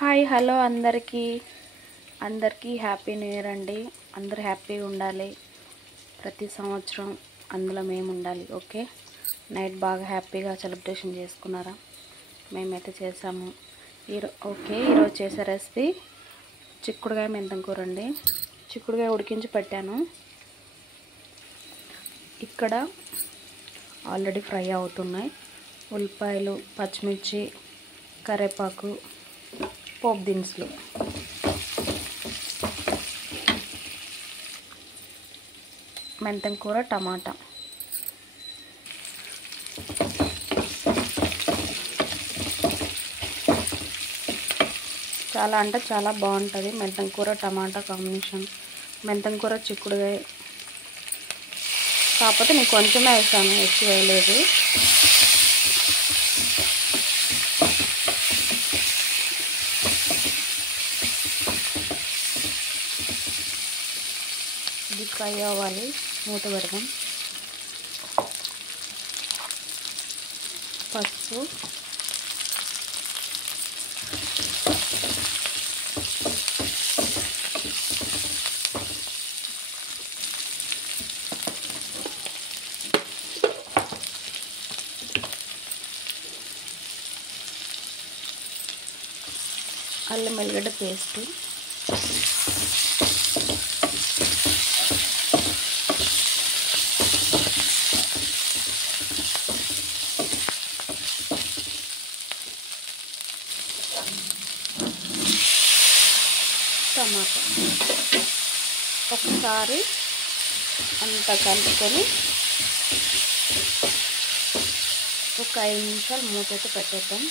Hi hello అందరికీ happy new year అండి. అందరూ హ్యాపీగా ఉండాలి. ప్రతి సంవత్సరం అందులో మేము ఉండాలి. ఓకే, నైట్ బాగా హ్యాపీగా సెలబ్రేషన్ చేసుకున్నారా? మేమైతే చేసాము. ఈరోజు చేసే రెసిపీ చిక్కుడుకాయ మెంతం కూర అండి. చిక్కుడుకాయ ఉడికించి పెట్టాను. ఇక్కడ ఆల్రెడీ ఫ్రై అవుతున్నాయి. ఉల్లిపాయలు, పచ్చిమిర్చి, కరివేపాకు, పోపు దినుసులు, మెంతం కూర, టమాటా. చాలా అంటే చాలా బాగుంటుంది మెంతం కూర టమాటా కాంబినేషన్. మెంతం కూర చిక్కుడుకాయ కాకపోతే నేను కొంచెమే వేసాను, ఎక్కువ వేయలేదు. ఇది ఫ్రై అవ్వాలి. మూత పెడదాం. పసుపు, అల్లం వెల్లిగడ్డ పేస్ట్, టమాటా. ఒకసారి అంతా కలుపుకొని ఒక 5 నిమిషాలు మూతైతే పెట్టేద్దాం.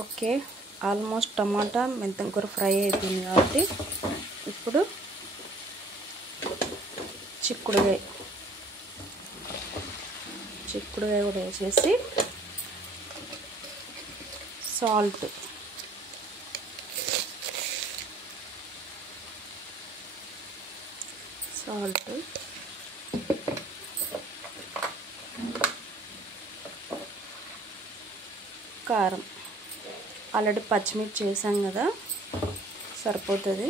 ఓకే, ఆల్మోస్ట్ టమాటా మెంతం కూర ఫ్రై అయిపోయింది కాబట్టి ఇప్పుడు చిక్కుడుకాయ కూడా వేసేసి సాల్ట్, కారం. ఆల్రెడీ పచ్చిమిర్చి వేసాం కదా, సరిపోతుంది.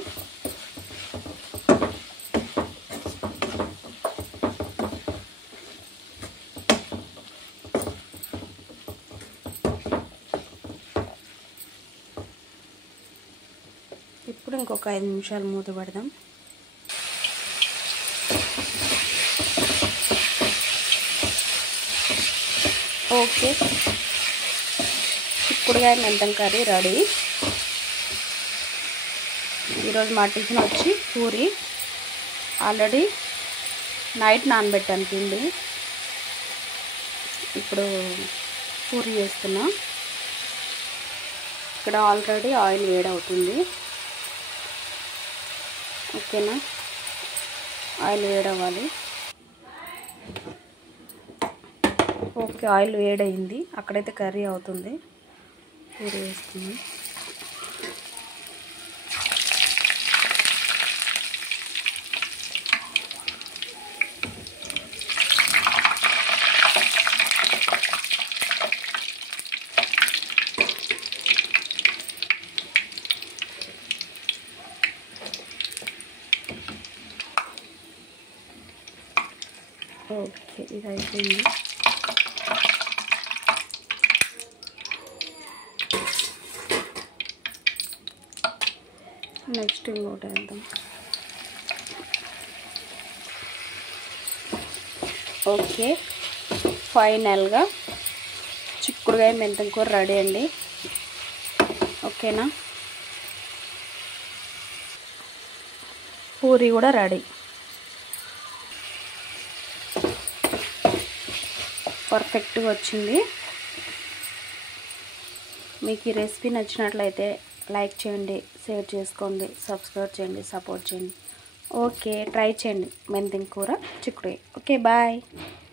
ఇప్పుడు ఇంకొక 5 నిమిషాలు మూత పెడదాం. ఓకే, చిక్కుడుకాయ మెంతం కర్రీ రెడీ. ఈరోజు మా టిఫిన్ వచ్చి పూరి. ఆల్రెడీ నైట్ నానబెట్టాను పిండి. ఇప్పుడు పూరి చేస్తున్నా. ఇక్కడ ఆల్రెడీ ఆయిల్ వేడవుతుంది. ఓకేనా, ఆయిల్ వేడవ్వాలి. ఓకే, ఆయిల్ వేడయింది. అక్కడైతే కర్రీ అవుతుంది. పూరి వేస్తున్నాం. ఓకే, ఇది అయిపోయింది. నెక్స్ట్ ఇంకోటి వేద్దాం. ఓకే, ఫైనల్గా చిక్కుడుకాయ మెంతం కూర రెడీ అండి. ఓకేనా, పూరి కూడా రెడీ. పర్ఫెక్ట్గా వచ్చింది. మీకు ఈ రెసిపీ నచ్చినట్లయితే లైక్ చేయండి, షేర్ చేసుకోండి, సబ్స్క్రైబ్ చేయండి, సపోర్ట్ చేయండి. ఓకే, ట్రై చేయండి మెంతం కూర చిక్కుడుకాయ. Okay, bye.